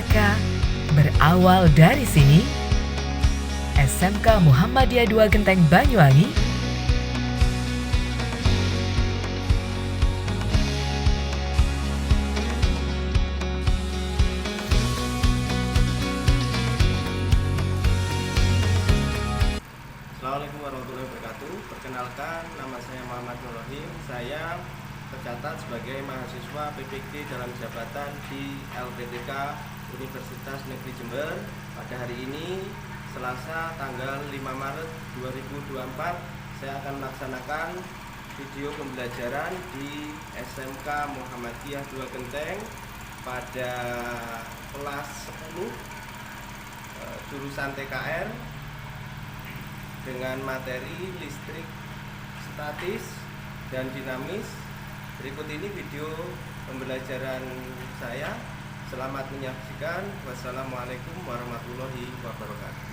Maka, berawal dari sini, SMK Muhammadiyah 2 Genteng Banyuwangi Assalamualaikum warahmatullahi wabarakatuh. Perkenalkan, nama saya Muhammad Nurrohim. Saya tercatat sebagai mahasiswa PPG dalam jabatan di LPTK Universitas Negeri Jember. Pada hari ini, Selasa tanggal 5 Maret 2024, saya akan melaksanakan video pembelajaran di SMK Muhammadiyah 2 Genteng pada kelas 10 jurusan TKR dengan materi listrik statis dan dinamis. Berikut ini video pembelajaran saya. Selamat menyaksikan. Wassalamualaikum warahmatullahi wabarakatuh.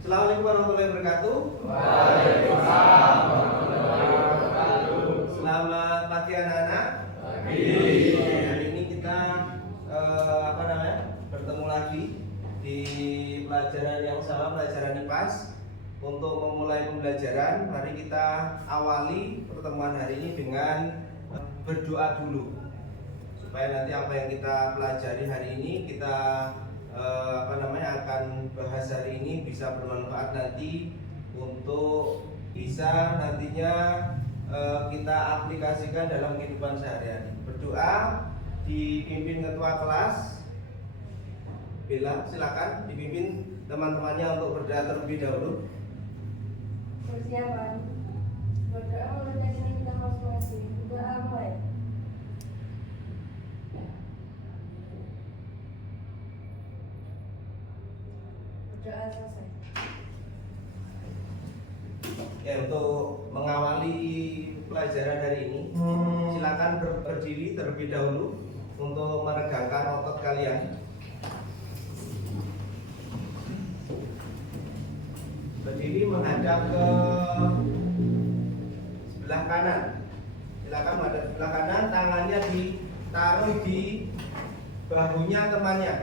Assalamualaikum warahmatullahi wabarakatuh. Waalaikumsalam warahmatullahi wabarakatuh. Selamat pagi anak-anak. Pagi. Hari ini kita bertemu lagi di pelajaran yang sama, pelajaran IPAS. Untuk memulai pembelajaran, mari kita awali pertemuan hari ini dengan berdoa dulu, supaya nanti apa yang kita pelajari hari ini kita akan bahas hari ini bisa bermanfaat nanti untuk bisa nantinya kita aplikasikan dalam kehidupan sehari-hari. Berdoa dipimpin ketua kelas Bella, silakan dipimpin teman-temannya untuk berdoa terlebih dahulu. Persiapan berdoa menurut kita masing-masing. Doa mulai. Berdoa selesai. Oke, untuk mengawali pelajaran hari ini, silakan berdiri terlebih dahulu untuk meregangkan otot kalian. Berdiri menghadap ke sebelah kanan. Silakan menghadap sebelah kanan, tangannya ditaruh di bahunya temannya.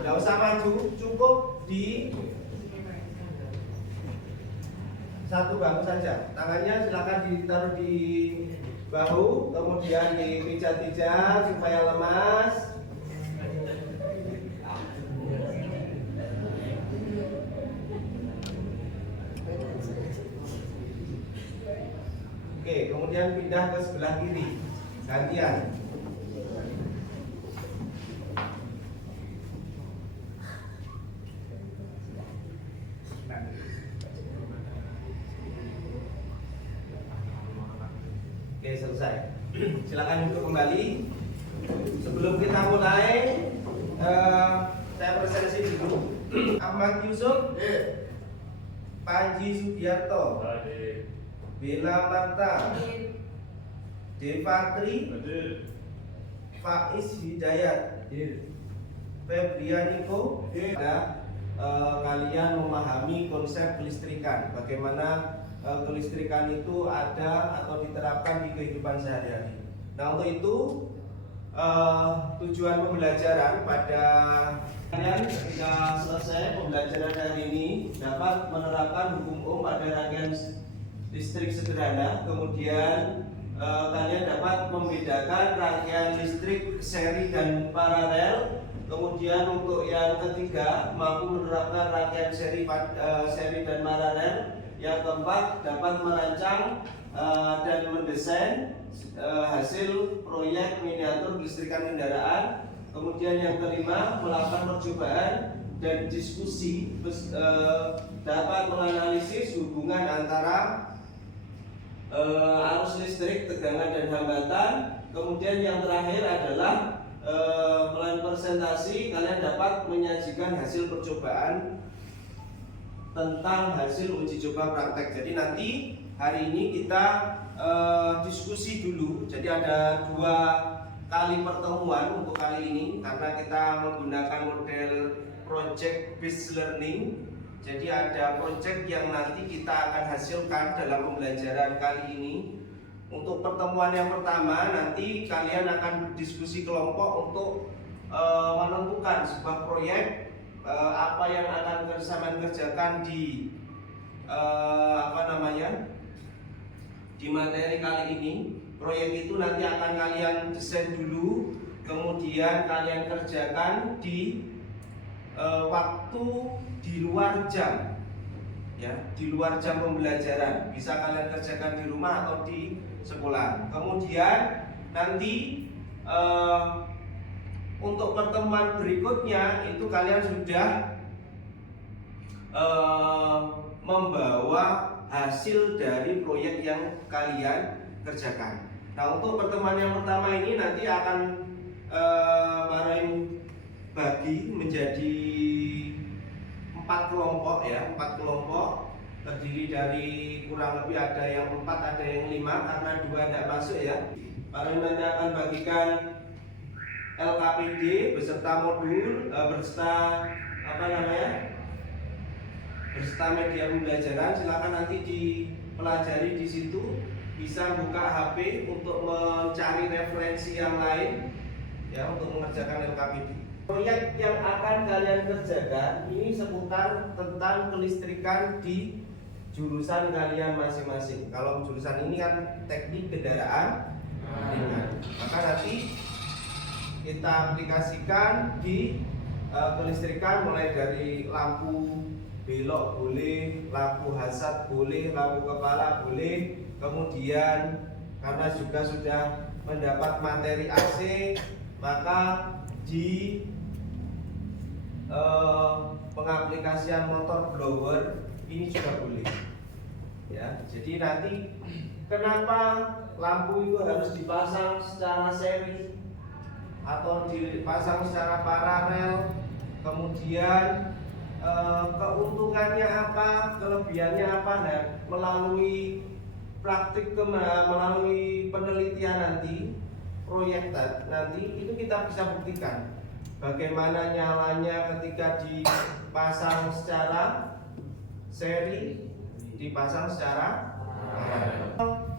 Tidak usah maju, cukup di satu bahu saja. Tangannya silakan ditaruh di bahu, kemudian dipijat-pijat supaya lemas. Oke, kemudian pindah ke sebelah kiri. Gantian. Oke, selesai. Silakan duduk kembali. Sebelum kita mulai, saya presentasi dulu. Ahmad Yusuf, Panji Sugiarto, Bella Marta, Devatri, Faiz Hidayat, Febrianiko. Kalian memahami konsep kelistrikan, bagaimana kelistrikan itu ada atau diterapkan di kehidupan sehari-hari. Nah, untuk itu tujuan pembelajaran pada kalian ketika selesai pembelajaran hari ini dapat menerapkan hukum Ohm pada rangkaian listrik sederhana. Kemudian kalian dapat membedakan rangkaian listrik seri dan paralel. Kemudian untuk yang ketiga, mampu menerapkan rangkaian seri dan paralel. Yang keempat, dapat merancang dan mendesain hasil proyek miniatur kelistrikan kendaraan. Kemudian yang kelima, melakukan percobaan dan diskusi, dapat menganalisis hubungan antara arus listrik, tegangan dan hambatan. Kemudian yang terakhir adalah melalui presentasi kalian dapat menyajikan hasil percobaan tentang hasil uji coba praktek. Jadi nanti hari ini kita diskusi dulu. Jadi ada 2 kali pertemuan untuk kali ini karena kita menggunakan model project based learning. Jadi ada project yang nanti kita akan hasilkan dalam pembelajaran kali ini. untuk pertemuan yang pertama nanti kalian akan berdiskusi kelompok untuk menentukan sebuah proyek apa yang akan kalian kerjakan di di materi kali ini. Proyek itu nanti akan kalian desain dulu, kemudian kalian kerjakan di waktu di luar jam, ya, di luar jam pembelajaran. Bisa kalian kerjakan di rumah atau di sekolah. Kemudian nanti untuk pertemuan berikutnya itu kalian sudah membawa hasil dari proyek yang kalian kerjakan. Nah, untuk pertemuan yang pertama ini nanti akan Marim bagi menjadi 4 kelompok, ya, 4 kelompok terdiri dari kurang lebih ada yang 4, ada yang 5 karena 2 tidak masuk, ya. Marim nanti akan bagikan LKPD beserta modul beserta beserta media pembelajaran. Silakan nanti dipelajari di situ. Bisa buka HP untuk mencari referensi yang lain, ya, untuk mengerjakan LKPD. Proyek yang akan kalian kerjakan ini seputar tentang kelistrikan di jurusan kalian masing-masing. Kalau jurusan ini kan teknik kendaraan ringan, maka nanti kita aplikasikan di kelistrikan mulai dari lampu belok boleh, lampu hazard boleh, lampu kepala boleh. Kemudian karena juga sudah mendapat materi AC, maka di pengaplikasian motor blower ini juga boleh, ya. Jadi nanti kenapa lampu itu harus dipasang secara seri atau dipasang secara paralel, kemudian keuntungannya apa, kelebihannya apa, nah, melalui praktik melalui penelitian nanti, proyek nanti itu kita bisa buktikan bagaimana nyalanya ketika dipasang secara seri, dipasang secara paralel.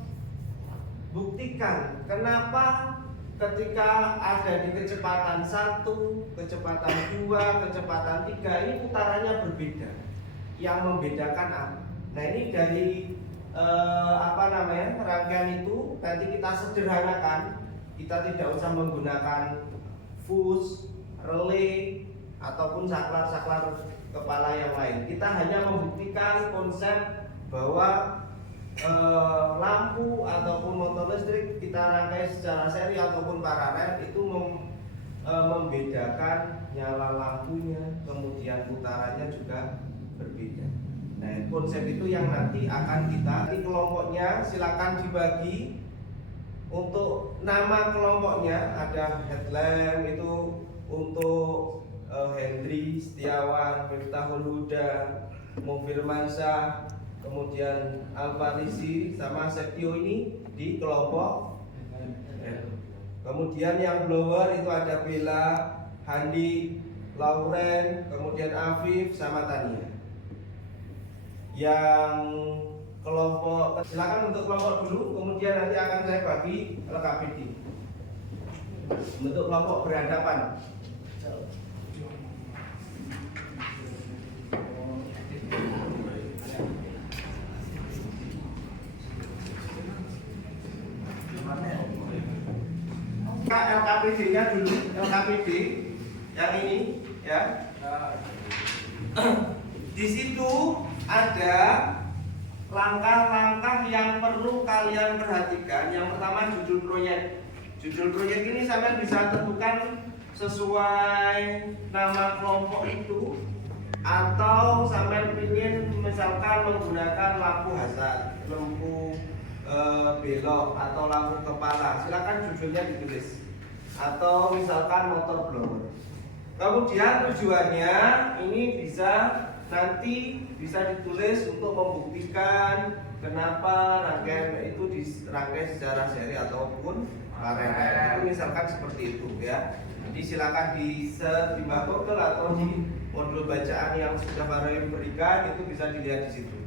Buktikan kenapa ketika ada di kecepatan 1, kecepatan 2, kecepatan 3 ini putarannya berbeda. Yang membedakan apa? Nah, ini dari rangkaian itu nanti kita sederhanakan. Kita tidak usah menggunakan fuse, relay ataupun saklar kepala yang lain. Kita hanya membuktikan konsep bahwa lampu ataupun motor listrik kita rangkai secara seri ataupun paralel itu membedakan nyala lampunya, kemudian putarannya juga berbeda. Nah, konsep itu yang nanti akan kita di kelompoknya. Silakan dibagi. Untuk nama kelompoknya ada headlamp itu untuk Hendri Setiawan, Miftahul Huda, Mufirmansyah, kemudian Alfarisi sama Septio ini di kelompok. Kemudian yang blower itu ada Bella, Handi, Lauren, kemudian Afif sama Tania. Yang kelompok, silakan untuk kelompok dulu, kemudian nanti akan saya bagi LKPD. Untuk kelompok berhadapan. LKPD-nya dulu, LKPD yang ini, ya. Di situ ada langkah-langkah yang perlu kalian perhatikan. Yang pertama judul proyek. Judul proyek ini sampai bisa tentukan sesuai nama kelompok itu, atau sampai ingin misalkan menggunakan lampu hazard, lampu belok atau lampu kepala, silakan judulnya ditulis. Atau misalkan motor blower. Kemudian tujuannya ini nanti bisa ditulis untuk membuktikan kenapa rangkaian itu dirangkai secara seri ataupun paralel. Itu misalkan seperti itu, ya. Jadi silakan di Bakokel atau di modul bacaan yang sudah Marim berikan itu bisa dilihat di situ.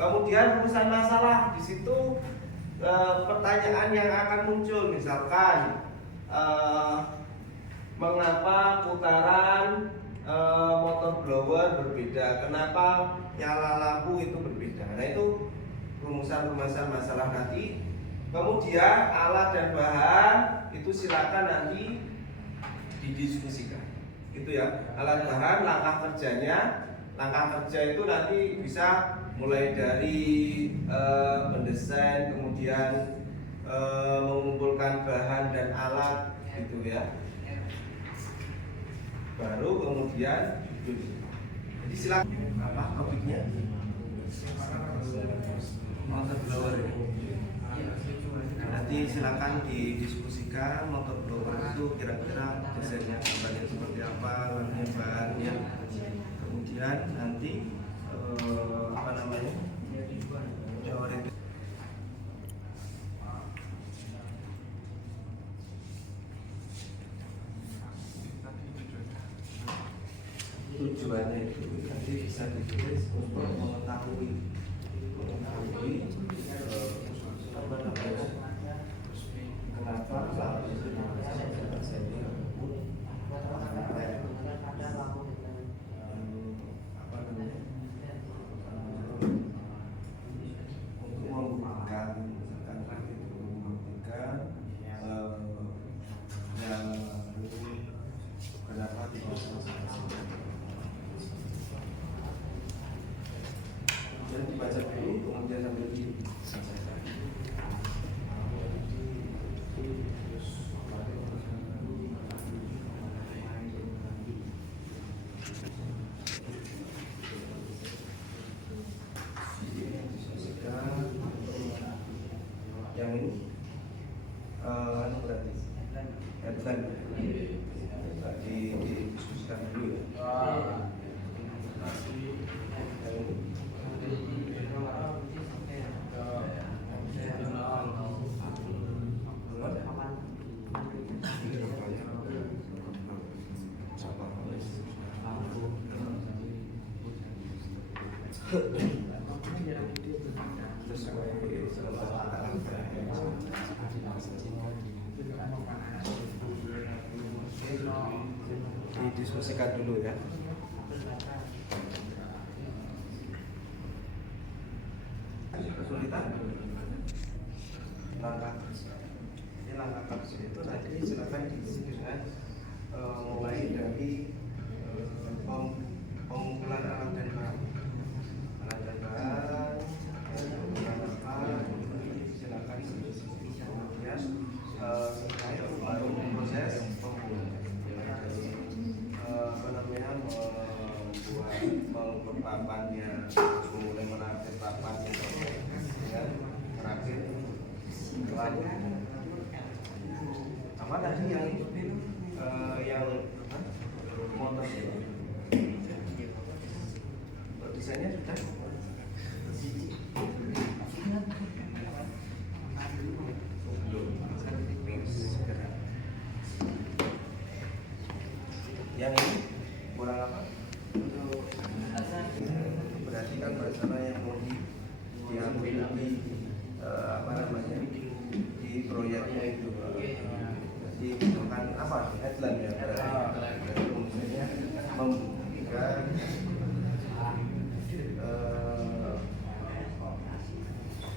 Kemudian rumusan masalah di situ pertanyaan yang akan muncul, misalkan mengapa putaran motor blower berbeda, kenapa nyala lampu itu berbeda. Nah, itu rumusan-rumusan masalah nanti. Kemudian alat dan bahan itu silakan nanti didiskusikan. Itu ya, alat bahan, langkah kerjanya. Langkah kerja itu nanti bisa mulai dari mendesain, kemudian mengumpulkan bahan dan alat gitu ya. Baru kemudian jadi silakan apa topiknya? Motor blower. Nanti silakan didiskusikan motor blower itu kira-kira desainnya gambarnya seperti apa, warnanya, bahannya. Kemudian nanti apa namanya? Teori tujuannya itu nanti bisa ditulis untuk mengetahui apa namanya, kenapa lampu itu apa namanya, untuk membuktikan, misalkan itu membuktikan yang kenapa tidak selesai. Kemudian dibaca dulu, kemudian sambil diselesaikan. Yang ini berarti headline tadi didiskusikan dulu ya. Didiskusikan dulu ya. Kesulitan langkah kerja. Ini langkah kerja itu nanti silakan diisi dengan mulai dari pengumpulan alat dan bahan. Alat dan bahan, kemudian silakan diisi. Kemudian setelah itu baru proses pembuatan. Apa namanya, membuat papannya, mulai merakit papannya, ya, merakit lalu apa tadi yang motor desainnya sudah yang ini kurang apa? Berarti kan masalah yang mau diambil di apa namanya, di proyeknya itu. Jadi bukan apa headline ya, berarti fungsinya membuktikan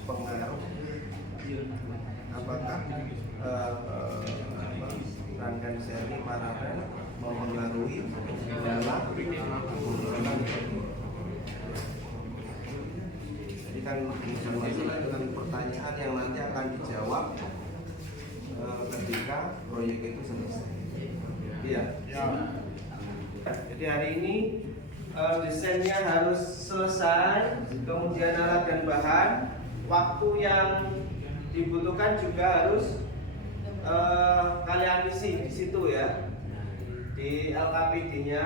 pengaruh apakah rangkaian seri paralel mempengaruhi dalam pembuatan. Jadi kan masalah itu kan pertanyaan yang nanti akan dijawab ketika proyek itu selesai. Iya. Ya. Jadi hari ini desainnya harus selesai, kemudian alat dan bahan, waktu yang dibutuhkan juga harus kalian isi di situ ya, di LKPD-nya.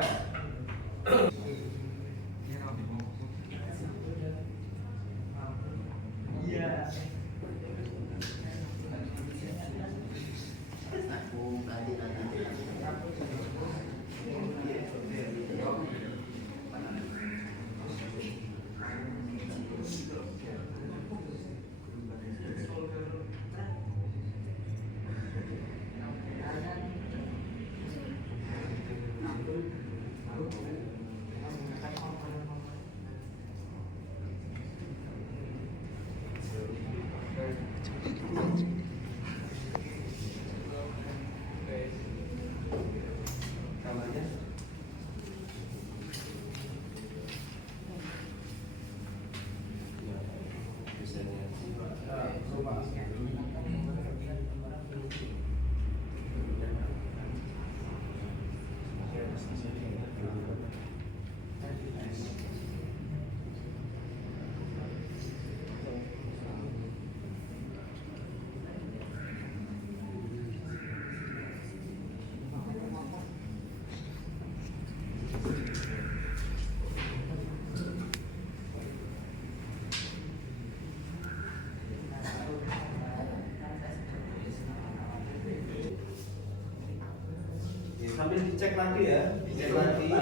sambil dicek lagi ya, dicek lagi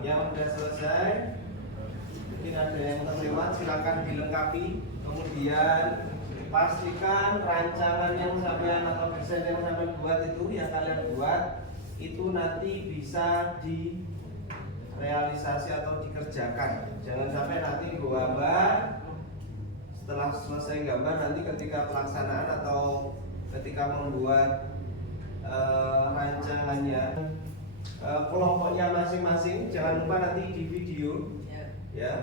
yang sudah selesai. Mungkin ada yang terlewat, silakan dilengkapi. Kemudian pastikan rancangan yang sampean atau desain yang sampean buat itu, yang kalian buat itu nanti bisa direalisasi atau dikerjakan. Jangan sampai nanti gambar, setelah selesai gambar nanti ketika pelaksanaan atau ketika membuat rancangannya kelompoknya masing-masing, jangan lupa nanti di video ya,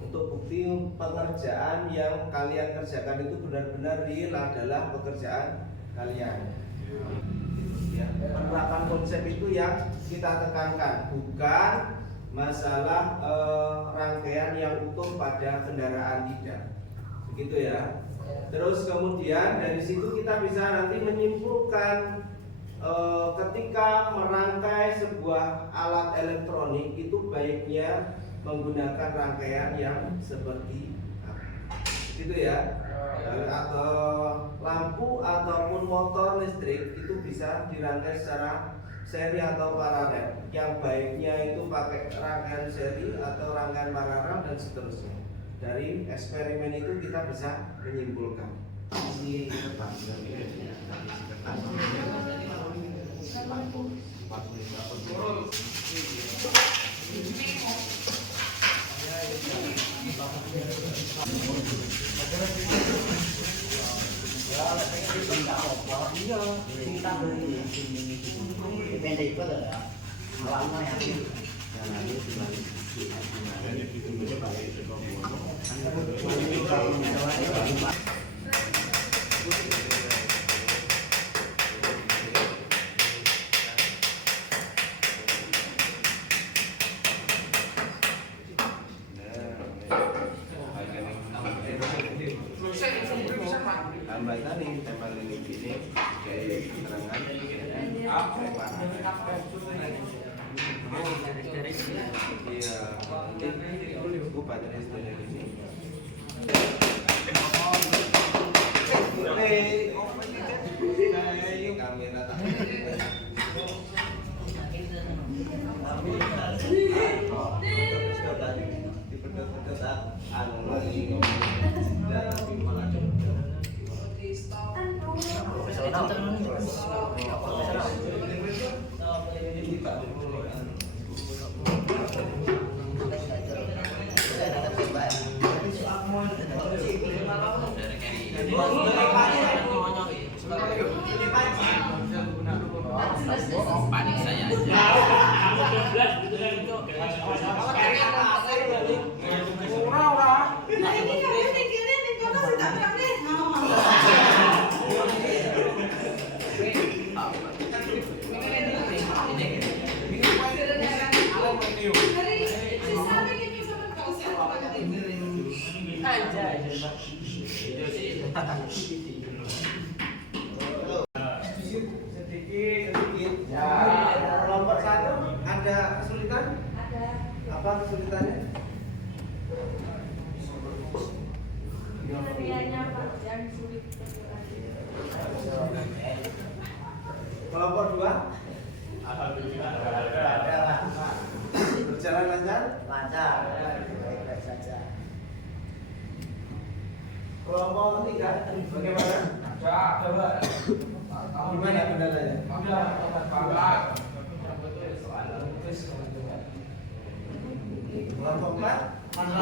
untuk bukti pengerjaan yang kalian kerjakan itu benar-benar real adalah pekerjaan kalian ya. Penerapan konsep itu yang kita tekankan, bukan masalah rangkaian yang utuh pada kendaraan, tidak begitu ya. Terus kemudian dari situ kita bisa nanti menyimpulkan ketika merangkai sebuah alat elektronik itu baiknya menggunakan rangkaian yang seperti apa, gitu ya. Atau lampu ataupun motor listrik itu bisa dirangkai secara seri atau paralel. Yang baiknya itu pakai rangkaian seri atau rangkaian paralel dan seterusnya. Dari eksperimen itu kita bisa menyimpulkan. Ini hambatan ini tempel ini kayak keterangan iya buku baterai dari ini kamera panik saya Nah ini kami mikirin di kota sudah pernah sedikit. Kelompok satu ada kesulitan? Ada. Apa kesulitannya? Penilaiannya Pak yang sulit. Kelompok dua? Alhamdulillah. Berjalan lancar? Lancar. Baik-baik saja. Kelompok ketiga bagaimana? coba Gimana kendalanya? Kelompok empat? Aman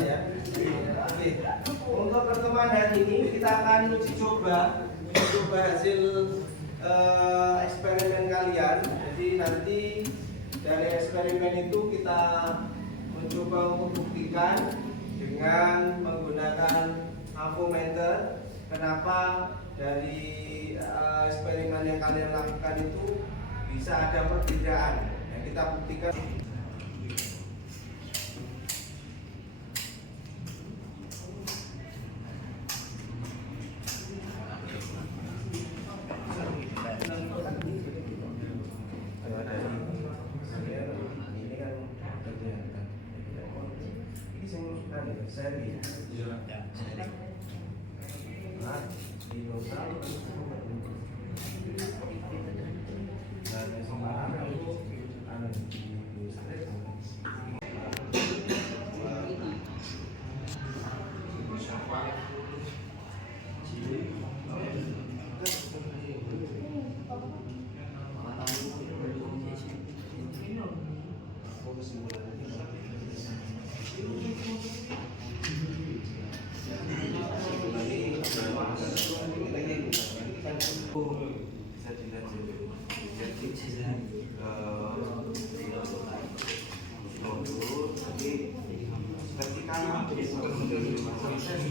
ya? Oke. Untuk pertemuan hari ini kita akan uji coba hasil eksperimen kalian. Jadi nanti dari eksperimen itu kita mencoba untuk buktikan dengan menggunakan avometer. Kenapa dari eksperimen yang kalian lakukan itu bisa ada perbedaan? Yang kita buktikan. Seri. Nah, dinosaurus. bisa dilihat jadi mundur, jadi ketika proses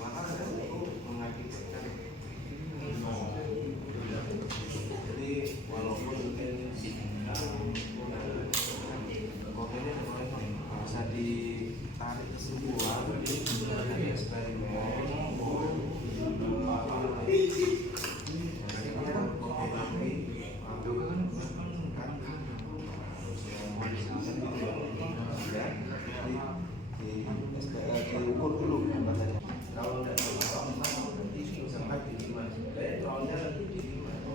mana itu mengakibatkan jadi walaupun mungkin ini bisa ditarik kesimpulan dari eksperimen diukur dulu kalau tidak nanti sampai di 5 soalnya nanti di 10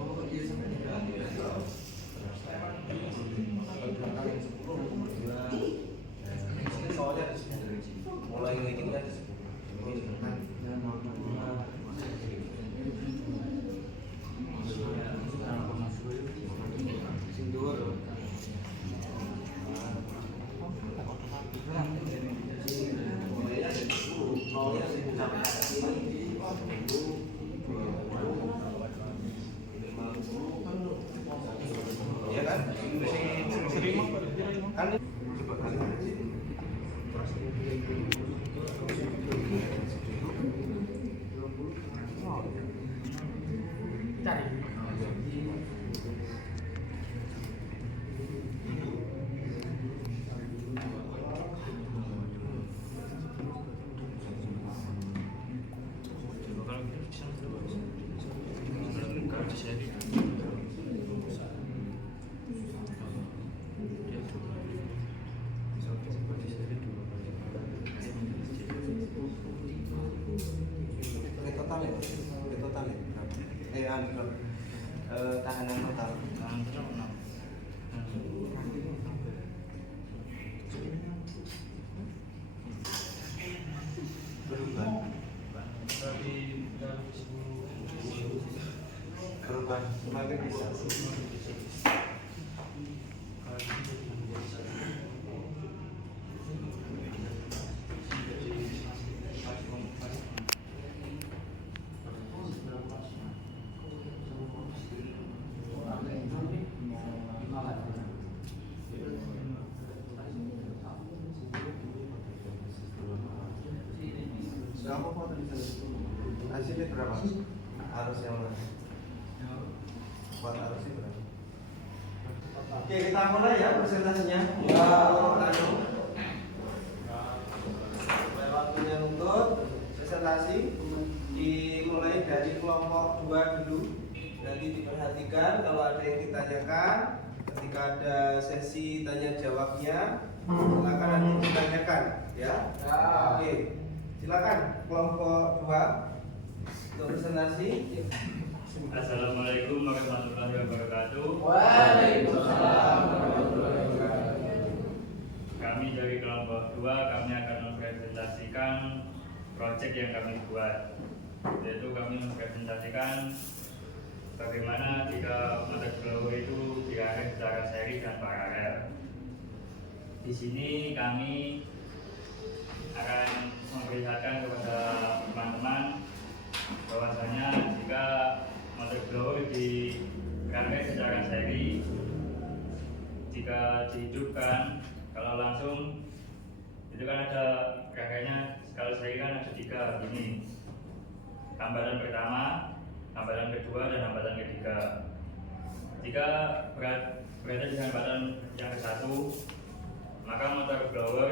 soalnya mulai lagi kan di 10 ya kan? Kan coba kalian aja. Tahanan total. Berubah semakin bisa. Kamu mau hasilnya berapa? Arus yang mana? Buat arusnya berapa? Oke, kita mulai ya presentasinya. Waktunya untuk presentasi dimulai dari kelompok 2 dulu. Nanti diperhatikan kalau ada yang ditanyakan ketika ada sesi tanya jawabnya, silakan nanti ditanyakan ya. Oke. Silakan kelompok 2 untuk presentasi. Assalamualaikum warahmatullahi wabarakatuh. Waalaikumsalam warahmatullahi wabarakatuh. Kami dari kelompok 2 kami akan mempresentasikan proyek yang kami buat, yaitu kami mempresentasikan bagaimana jika motor blower itu diarah secara seri dan paralel. Di sini kami akan memperlihatkan kepada teman-teman bahwasanya jika motor blower dirangkai secara seri, jika dihidupkan, kalau langsung itu kan ada rangkainya, kalau seri kan ada 3 ini, hambatan pertama, hambatan kedua, dan hambatan ketiga. Jika berada di hambatan yang ke-1, maka motor blower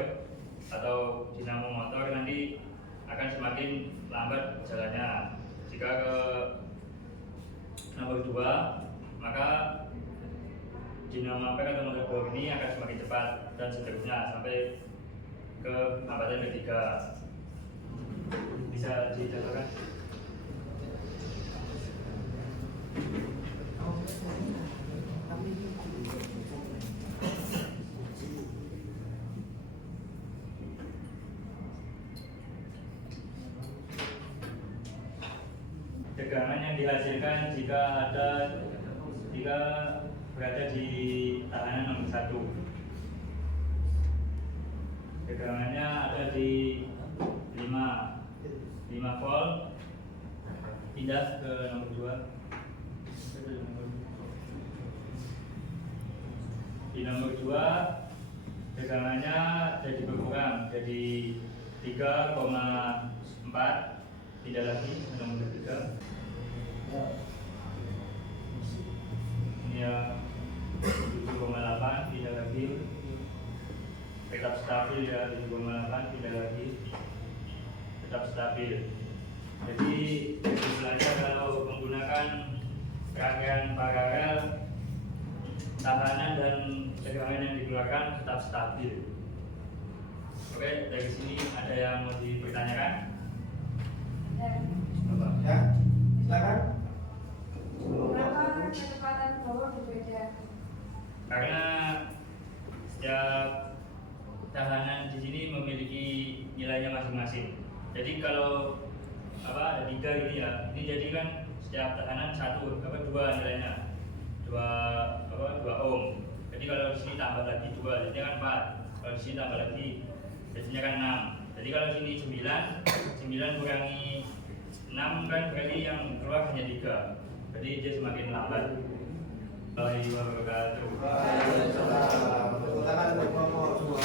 atau dinamo motor nanti akan semakin lambat jalannya. Jika ke nomor 2, maka dinamo ampere atau motor blower ini akan semakin cepat, dan seterusnya sampai ke hambatan ketiga. Bisa dicontohkan? Tegangan yang dihasilkan jika berada di tahanan nomor 1. Tegangannya ada di 5 volt, pindah ke nomor 2. kedua tegangannya jadi berkurang, jadi 3,4, tidak lagi nomor 3. Ini ya 7,8, tidak lagi, tetap stabil ya 7,8, tidak lagi, tetap stabil. Jadi istilahnya kalau menggunakan rangkaian paralel, tahanan dan tegangan yang dikeluarkan tetap stabil. Oke, dari sini ada yang mau dipertanyakan? Bapak. Ya, silakan. Kenapa kecepatan bawah berbeda? Karena setiap tahanan di sini memiliki nilainya masing-masing. Jadi kalau ada 3 ini ya, ini jadi kan setiap tahanan 2 nilainya, 2 ohm. Jadi kalau di sini tambah lagi 2, jadinya kan 4. Kalau di sini tambah lagi, jadinya kan 6. Jadi kalau di sini 9 kurangi 6 kan berarti yang keluar hanya 3. Jadi dia semakin lambat. Waalaikumsalam warahmatullahi wabarakatuh. Waalaikumsalam. Tepuk tangan untuk kelompok 2.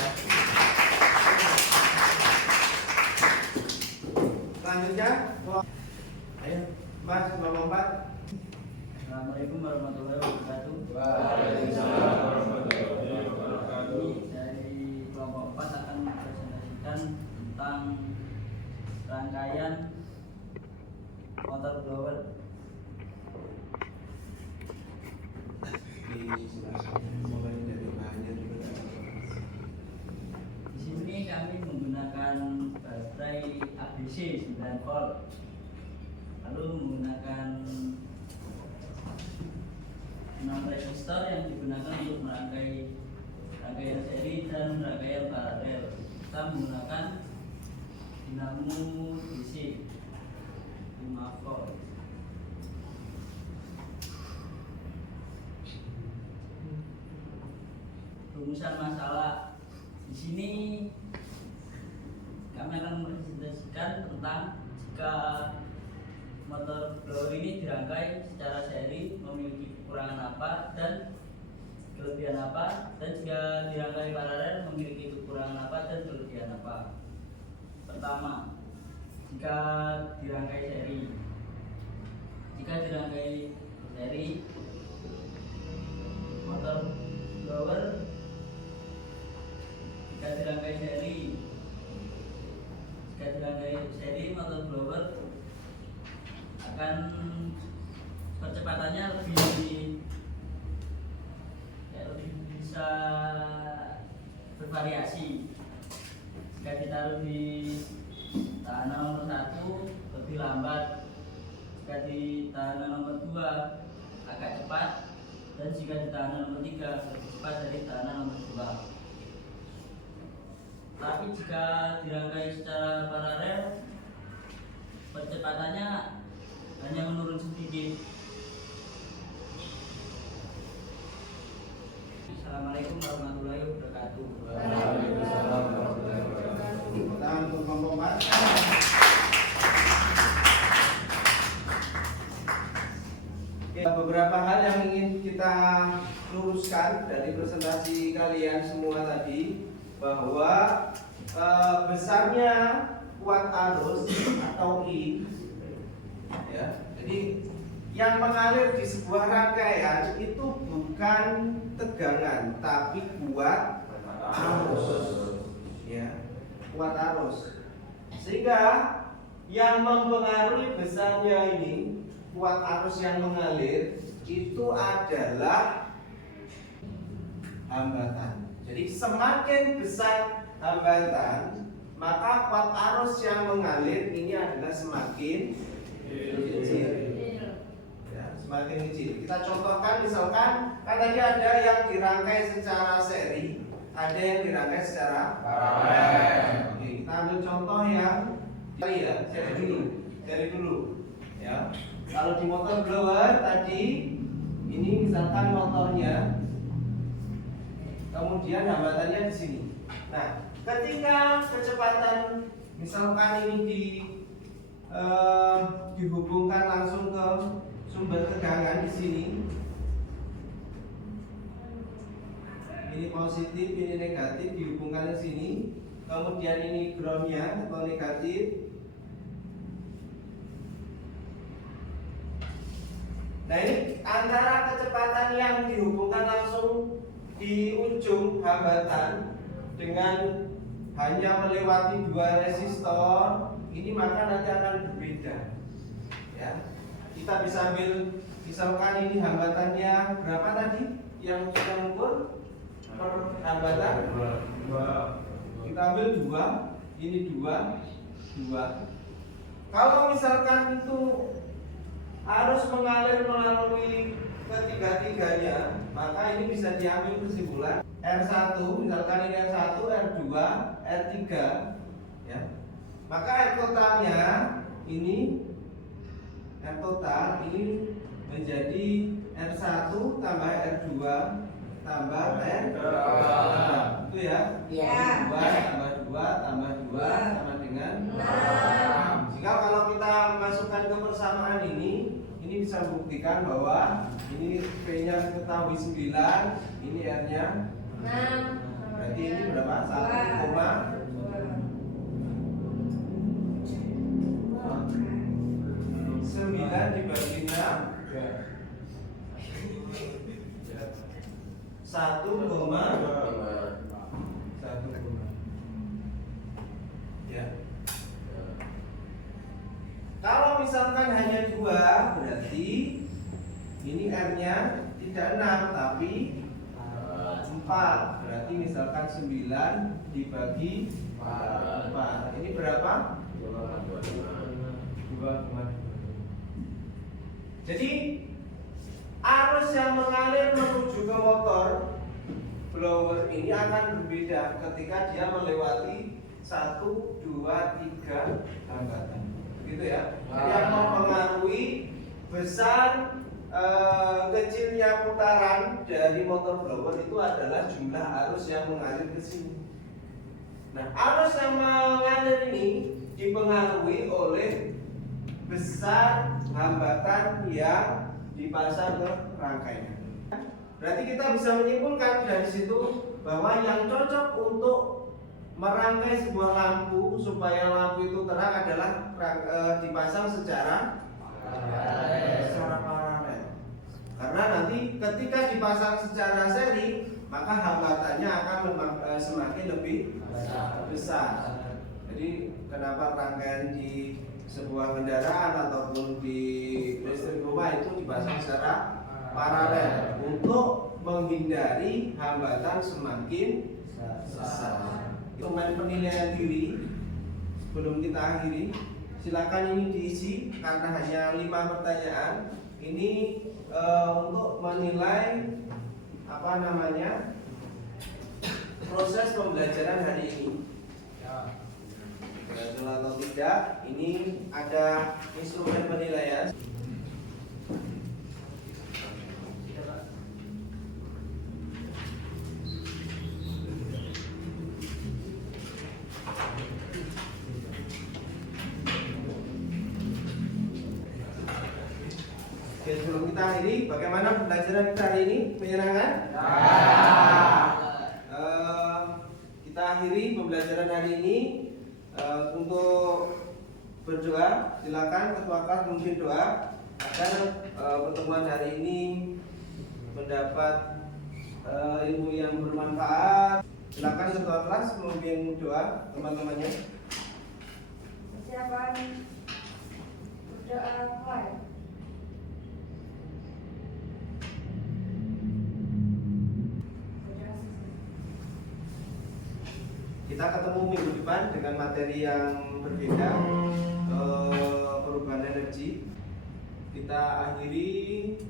Selanjutnya, ayo Mas kelompok 4. Assalamualaikum warahmatullahi wabarakatuh. Waalaikumsalam warahmatullahi wabarakatuh. Dari kelompok 4 akan mempresentasikan tentang rangkaian motor blower. Mulai dari bahannya dulu. Di sini kami menggunakan baterai ABC 9 volt, lalu menggunakan 6 resistor yang digunakan untuk merangkai rangkaian seri dan rangkaian paralel. Kita menggunakan dinamo DC 5 volt. Rumusan masalah di sini kami akan mempresentasikan tentang jika motor blower ini dirangkai secara seri memiliki kekurangan apa dan kelebihan apa, dan jika dirangkai paralel memiliki kekurangan apa dan kelebihan apa. Pertama, jika dirangkai seri, motor blower motor blower akan percepatannya lebih bisa bervariasi. Jika ditaruh di tahanan nomor 1 lebih lambat, jika di tahanan nomor 2 agak cepat, dan jika di tahanan nomor 3 lebih cepat dari tahanan nomor 2. Tapi jika dirangkai secara paralel, percepatannya hanya menurun sedikit. Assalamualaikum warahmatullahi wabarakatuh. Waalaikumsalam warahmatullahi wabarakatuh. Tepuk tangan untuk kelompok 4. Beberapa hal yang ingin kita luruskan dari presentasi kalian semua tadi, bahwa besarnya kuat arus atau I, ya, jadi yang mengalir di sebuah rangkaian itu bukan tegangan, tapi kuat arus, ya, kuat arus. Sehingga yang mempengaruhi besarnya ini kuat arus yang mengalir itu adalah hambatan. Jadi semakin besar hambatan, maka kuat arus yang mengalir ini adalah semakin kecil. Ya, semakin kecil. Kita contohkan, misalkan kan tadi ada yang dirangkai secara seri, ada yang dirangkai secara paralel. Oke, kita ambil contoh yang seri dulu. Ya. Kalau di motor blower tadi, ini misalkan motornya, kemudian hambatannya di sini. Nah, ketika kecepatan misalkan ini dihubungkan langsung ke sumber tegangan di sini, ini positif, ini negatif, dihubungkan ke sini. Kemudian ini groundnya atau negatif. Nah ini antara kecepatan yang dihubungkan langsung di ujung hambatan dengan hanya melewati dua resistor, ini maka nanti akan berbeda. Ya, kita bisa ambil misalkan ini hambatannya berapa tadi yang sudah mengukur per hambatan? Kita ambil 2, ini 2. Kalau misalkan itu harus mengalir melalui ketiga-tiganya, maka ini bisa diambil kesimpulan R1, misalkan ini R1, R2, R3 ya. Maka R totalnya ini R total ini menjadi R1 tambah R2 tambah R3. Itu ya. Iya. 2 tambah 2 tambah 2 sama dengan 6. Sehingga kalau kita masukkan ke persamaan ini bisa membuktikan bahwa ini P-nya ketahui 9, ini R-nya 6. Berarti ini berapa? 9 dibagi 6 1, ya. Kalau misalkan hanya 2, berarti ini R-nya tidak 6 tapi 4. Berarti misalkan 9 dibagi 4. Ini berapa? 2,2. Jadi arus yang mengalir menuju ke motor blower ini akan berbeda ketika dia melewati 1, 2, 3 hambatan. Begitu ya. Jadi yang mempengaruhi besar kecilnya putaran dari motor blower itu adalah jumlah arus yang mengalir ke sini. Nah, arus yang mengalir ini dipengaruhi oleh besar hambatan yang dipasang ke rangkainya. Berarti kita bisa menyimpulkan dari situ bahwa yang cocok untuk merangkai sebuah lampu supaya lampu itu terang adalah dipasang secara paralel. Karena nanti ketika dipasang secara seri, maka hambatannya akan semakin lebih besar. Jadi kenapa rangkaian di sebuah kendaraan ataupun di listrik rumah itu dipasang secara paralel untuk menghindari hambatan semakin besar. Untuk penilaian diri sebelum kita akhiri, silakan ini diisi karena hanya 5 pertanyaan. Ini untuk menilai proses pembelajaran hari ini. Berhasil atau tidak, ini ada instrumen penilaian. Oke, sebelum kita akhiri, bagaimana pembelajaran kita hari ini? Menyenangkan? Kita akhiri pembelajaran hari ini. Untuk berdoa, silakan ketua kelas memimpin doa agar pertemuan hari ini mendapat ilmu yang bermanfaat. Silakan ketua kelas memimpin doa teman-temannya. Persiapan berdoa mulai. Kita ketemu minggu depan dengan materi yang berbeda, perubahan energi. Kita akhiri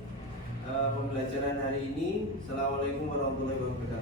pembelajaran hari ini. Assalamualaikum warahmatullahi wabarakatuh.